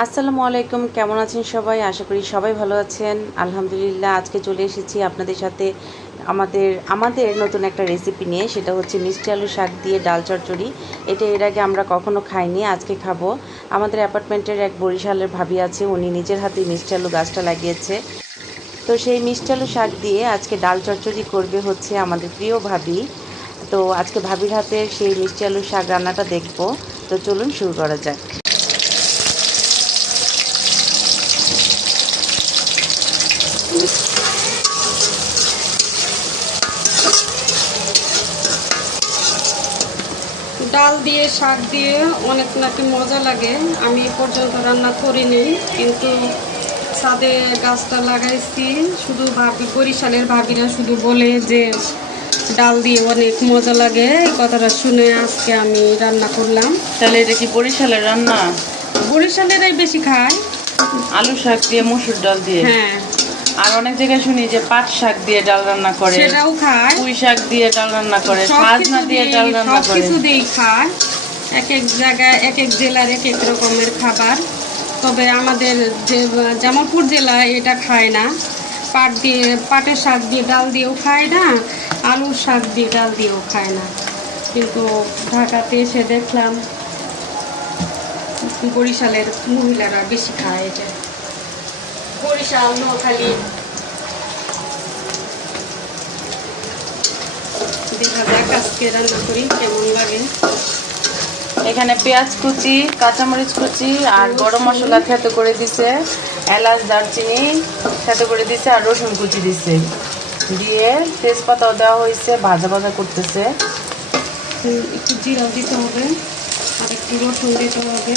আসসালামু আলাইকুম, কেমন আছেন সবাই? আশা করি সবাই ভালো আছেন। আলহামদুলিল্লাহ, আজকে চলে এসেছি আপনাদের সাথে আমাদের আমাদের নতুন একটা রেসিপি নিয়ে। সেটা হচ্ছে মিষ্টি আলু শাক দিয়ে ডাল চচ্চড়ি। এটা এর আগে আমরা কখনো খাইনি, আজকে খাবো। আমাদের অ্যাপার্টমেন্টের এক বরিশালের ভাবি আছে, উনি নিজের হাতে মিষ্টি আলু গাছটা লাগিয়েছে। তো সেই মিষ্টি আলু শাক দিয়ে আজকে ডাল চচ্চড়ি করবে হচ্ছে আমাদের প্রিয় ভাবি। তো আজকে ভাবির হাতে সেই মিষ্টি আলু শাক রান্নাটা দেখব। তো চলুন শুরু করা যাক। ডাল দিয়ে শাক দিয়ে অনেক নাকি মজা লাগে। আমি এ পর্যন্ত রান্না করিনি, কিন্তু ছাদে গাছটা লাগাইছি। শুধু বরিশালের ভাবিরা শুধু বলে যে ডাল দিয়ে অনেক মজা লাগে, এই কথাটা শুনে আজকে আমি রান্না করলাম। তাহলে এটা কি বরিশালের রান্না? বরিশালেরাই বেশি খায় আলু শাক দিয়ে মসুর ডাল দিয়ে। হ্যাঁ, আর অনেক জায়গায় শুনি যে পাট শাক দিয়ে ডাল রান্না করে, সেটাও খায়। পুঁই শাক দিয়ে ডাল রান্না করে, সাজনা দিয়ে ডাল রান্না সব করে। কিছু দিয়েই খায়। এক এক জায়গায় এক এক জেলার এক এক রকমের খাবার। তবে আমাদের যে জামালপুর জেলায় এটা খায় না। পাটের শাক দিয়ে ডাল দিয়েও খায় না, আলুর শাক দিয়ে ডাল দিয়েও খায় না। কিন্তু ঢাকাতে এসে দেখলাম বরিশালের মহিলারা বেশি খায় এটা। বরিশাল, নোয়াখালী, দেখা যাক আজকে রান্না করি কেমন লাগে। এখানে পেঁয়াজ কুচি, কাঁচামরিচ কুচি আর গরম মশলা থেতো করে দিছে, এলাচ দারচিনি থেতো করে দিছে, আর রসুন কুচি দিছে, দিয়ে তেজপাতাও দেওয়া হয়েছে, ভাজা ভাজা করতেছে। একটু জিরাও দিতে হবে, আর একটু রসুন দিতে হবে।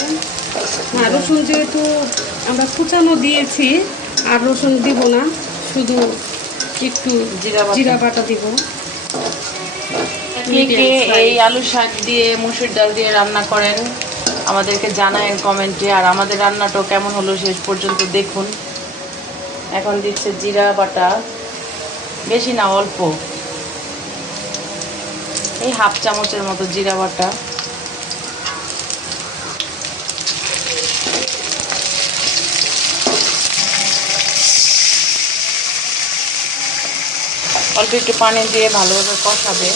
না, রসুন যেহেতু আমরা কুচানো দিয়েছি, আর রসুন দিব না, শুধু একটু জিরা বাটা দিব। কে কে এই আলু শাক দিয়ে মসুর ডাল দিয়ে রান্না করেন আমাদেরকে জানায়েন কমেন্টে। আর আমাদের রান্নাটাও কেমন হলো শেষ পর্যন্ত দেখুন। এখন দিচ্ছে জিরা বাটা, বেশি না, অল্প, এই হাফ চামচের মতো জিরা বাটা। অল্প একটু পানি দিয়ে ভালোভাবে কষাবে।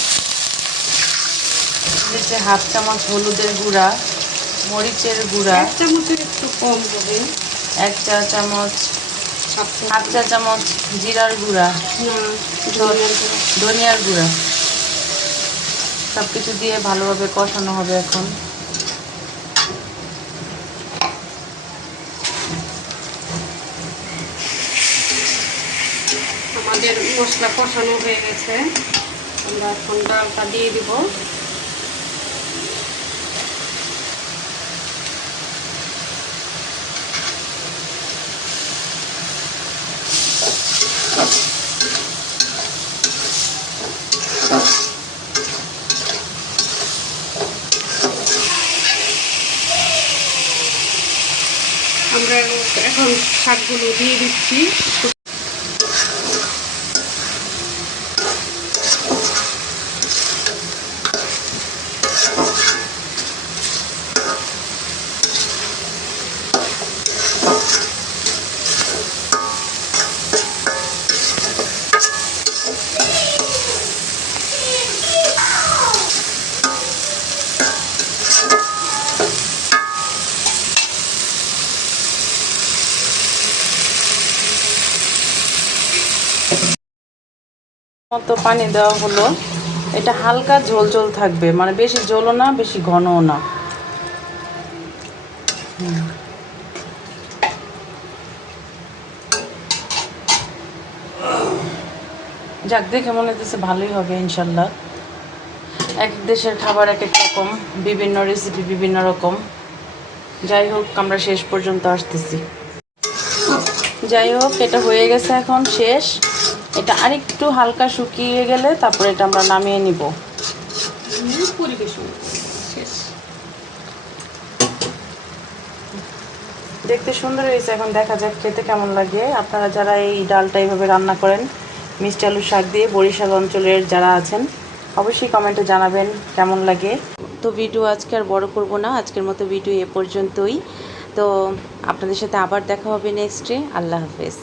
দিচ্ছে হাফ চামচ হলুদের গুঁড়া, মরিচের গুঁড়া 1 চামচের একটু কম হবে। 1 চা চামচ, হাফ চা চামচ জিরার গুঁড়া, ধনিয়ার গুঁড়া। সব কিছু দিয়ে ভালোভাবে কষানো হবে এখন। আমাদের মশলা কষানো হয়ে গেছে, আমরা এখন ডালটা দিয়ে দিব। আমরা এখন শাকগুলো দিয়ে দিচ্ছি। মতো পানি দেওয়া হলো। এটা হালকা ঝোল ঝোল থাকবে, মানে বেশি ঝোলও না বেশি ঘনও না। যাক, দেখে মনে হচ্ছে ভালোই হবে ইনশাল্লাহ। এক এক দেশের খাবার এক এক রকম, বিভিন্ন রেসিপি বিভিন্ন রকম। যাই হোক, আমরা শেষ পর্যন্ত আসতেছি। যাই হোক, এটা হয়ে গেছে, এখন শেষ। এটা আরেকটু হালকা শুকিয়ে গেলে তারপরে এটা আমরা নামিয়ে নিব। পরিবেশন শেষ। দেখতে সুন্দর হয়েছে, এখন দেখা যাক খেতে কেমন লাগে। আপনারা যারা এই ডালটা এইভাবে রান্না করেন মিষ্টি আলু শাক দিয়ে, বরিশাল অঞ্চলের যারা আছেন, অবশ্যই কমেন্টে জানাবেন কেমন লাগে। তো ভিডিও আজকে আর বড় করব না, আজকের মতো ভিডিও এ পর্যন্তই। তো আপনাদের সাথে আবার দেখা হবে নেক্সটে। আল্লাহ হাফেজ।